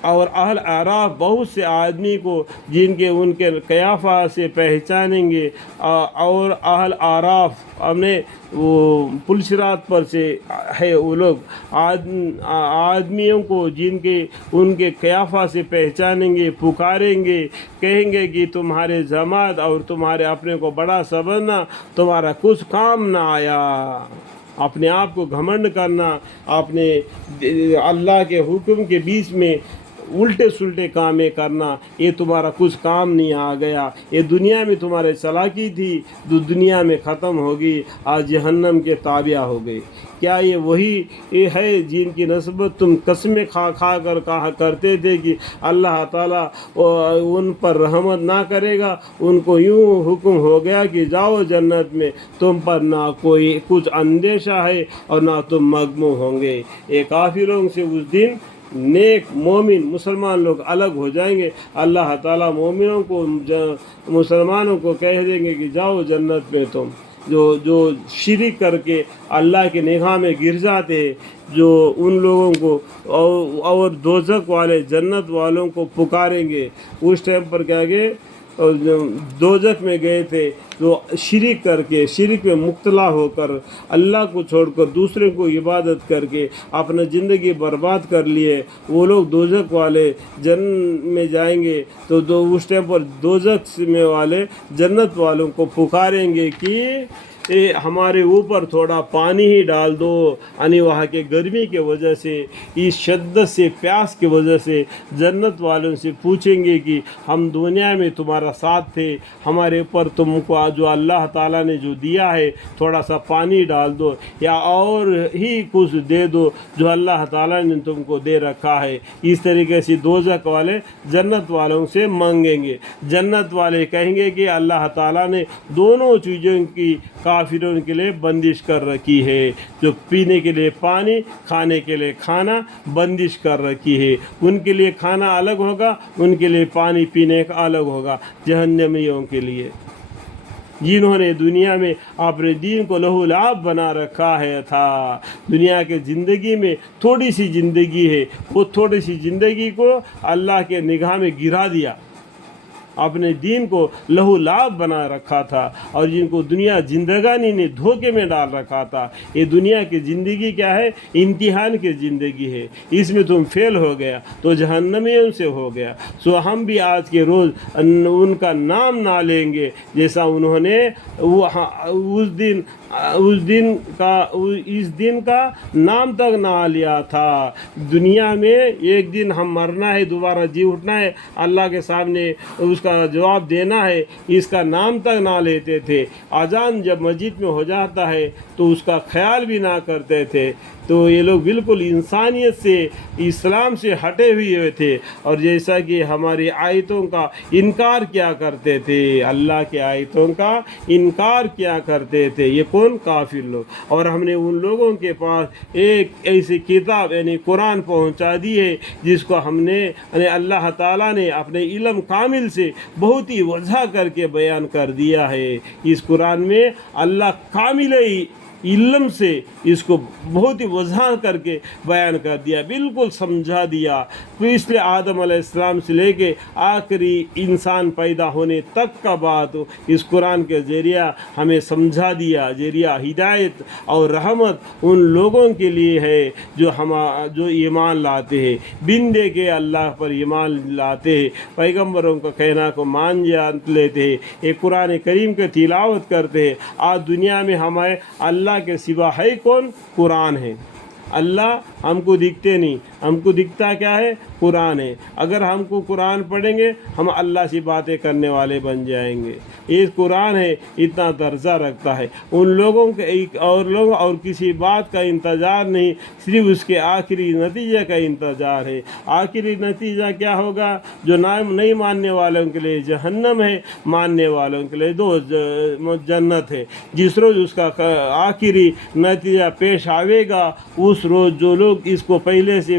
اور اہل اعراف بہت سے آدمی کو جن کے ان کے قیافہ سے پہچانیں گے، اور اہل اعراف ہمیں وہ پلسرات پر سے ہے وہ لوگ آدمیوں کو جن کے ان کے قیافہ سے پہچانیں گے، پکاریں گے، کہیں گے کہ تمہارے جماعت اور تمہارے اپنے کو بڑا سمجھنا تمہارا کچھ کام نہ آیا، اپنے آپ کو گھمنڈ کرنا، اپنے اللہ کے حکم کے بیچ میں الٹے سلٹے کامیں کرنا، یہ تمہارا کچھ کام نہیں آ گیا، یہ دنیا میں تمہارے چلاکی تھی جو دنیا میں ختم ہوگی، آج جہنم کے تابع ہو گئی۔ کیا یہ وہی یہ ہے جن کی نسبت تم قسمیں کھا کھا کر کہا کرتے تھے کہ اللہ تعالیٰ ان پر رحمت نہ کرے گا، ان کو یوں حکم ہو گیا کہ جاؤ جنت میں، تم پر نہ کوئی کچھ اندیشہ ہے اور نہ تم مغموم ہوں گے۔ یہ کافروں سے اس دن نیک مومن مسلمان لوگ الگ ہو جائیں گے۔ اللہ تعالیٰ مومنوں کو مسلمانوں کو کہہ دیں گے کہ جاؤ جنت میں، تم جو شرک کر کے اللہ کے نگاہ میں گر جاتے ہیں، جو ان لوگوں کو اور دوزخ والے جنت والوں کو پکاریں گے۔ اس ٹائم پر کیا گئے دوزخ میں گئے تھے جو شرک کر کے، شرک میں مبتلا ہو کر، اللہ کو چھوڑ کر دوسرے کو عبادت کر کے اپنا زندگی برباد کر لیے، وہ لوگ دوزخ والے جنت میں جائیں گے تو اس ٹائم پر دوزخ میں والے جنت والوں کو پکاریں گے کہ ہمارے اوپر تھوڑا پانی ہی ڈال دو، یعنی وہاں کے گرمی کی وجہ سے، اس شدت سے پیاس کی وجہ سے جنت والوں سے پوچھیں گے کہ ہم دنیا میں تمہارا ساتھ تھے، ہمارے اوپر تم کو جو اللہ تعالیٰ نے جو دیا ہے تھوڑا سا پانی ڈال دو یا اور ہی کچھ دے دو جو اللہ تعالیٰ نے تم کو دے رکھا ہے۔ اس طریقے سے دوزخ والے جنت والوں سے مانگیں گے۔ جنت والے کہیں گے کہ اللہ تعالیٰ نے دونوں چیزوں کی کافروں کے لیے بندش کر رکھی ہے، جو پینے کے لیے پانی، کھانے کے لیے کھانا بندش کر رکھی ہے۔ ان کے لیے کھانا الگ ہوگا، ان کے لیے پانی پینے کا الگ ہوگا، جہنمیوں کے لیے جنہوں نے دنیا میں اپنے دین کو لہو لعب بنا رکھا ہے تھا۔ دنیا کے زندگی میں تھوڑی سی زندگی ہے، وہ تھوڑی سی زندگی کو اللہ کے نگاہ میں گرا دیا، اپنے دین کو لہو لعب بنا رکھا تھا، اور جن کو دنیا زندگانی نے دھوکے میں ڈال رکھا تھا۔ یہ دنیا کی زندگی کیا ہے؟ امتحان کی زندگی ہے، اس میں تم فیل ہو گیا تو جہنمیوں سے ہو گیا۔ سو ہم بھی آج کے روز ان کا نام نہ لیں گے جیسا انہوں نے اس دن کا نام تک نہ لیا تھا۔ دنیا میں ایک دن ہم مرنا ہے، دوبارہ جی اٹھنا ہے، اللہ کے سامنے اس کا جواب دینا ہے، اس کا نام تک نہ لیتے تھے۔ اذان جب مسجد میں ہو جاتا ہے تو اس کا خیال بھی نہ کرتے تھے۔ تو یہ لوگ بالکل انسانیت سے، اسلام سے ہٹے ہوئے تھے، اور جیسا کہ ہماری آیتوں کا انکار کیا کرتے تھے، اللہ کے آیتوں کا انکار کیا کرتے تھے۔ یہ کون؟ کافر لوگ۔ اور ہم نے ان لوگوں کے پاس ایک ایسی کتاب یعنی قرآن پہنچا دی ہے جس کو ہم نے یعنی اللہ تعالیٰ نے اپنے علم کامل سے بہت ہی وضاح کر کے بیان کر دیا ہے۔ اس قرآن میں اللہ کامل علم سے اس کو بہت ہی وضاح کر کے بیان کر دیا، بالکل سمجھا دیا۔ تو اس لیے آدم علیہ السلام سے لے کے آخری انسان پیدا ہونے تک کا بات اس قرآن کے ذریعہ ہمیں سمجھا دیا۔ ذریعہ ہدایت اور رحمت ان لوگوں کے لیے ہے جو ایمان لاتے ہیں، بن دیکھے اللہ پر ایمان لاتے ہیں، پیغمبروں کا کہنا کو مان لیتے ہیں، ایک قرآن کریم کی تلاوت کرتے ہیں۔ آج دنیا میں ہمیں اللہ کے سوا ہے کون؟ قرآن ہے۔ اللہ ہم کو دکھتے نہیں، ہم کو دکھتا کیا ہے؟ قرآن ہے۔ اگر ہم کو قرآن پڑھیں گے ہم اللہ سے باتیں کرنے والے بن جائیں گے۔ یہ قرآن ہے، اتنا درجہ رکھتا ہے۔ ان لوگوں کے اور کسی بات کا انتظار نہیں، صرف اس کے آخری نتیجے کا انتظار ہے۔ آخری نتیجہ کیا ہوگا؟ جو نہیں ماننے والوں کے لیے جہنم ہے، ماننے والوں کے لیے جنت ہے۔ جس روز اس کا آخری نتیجہ پیش آئے گا، اس روز جو لوگ اس کو پہلے سے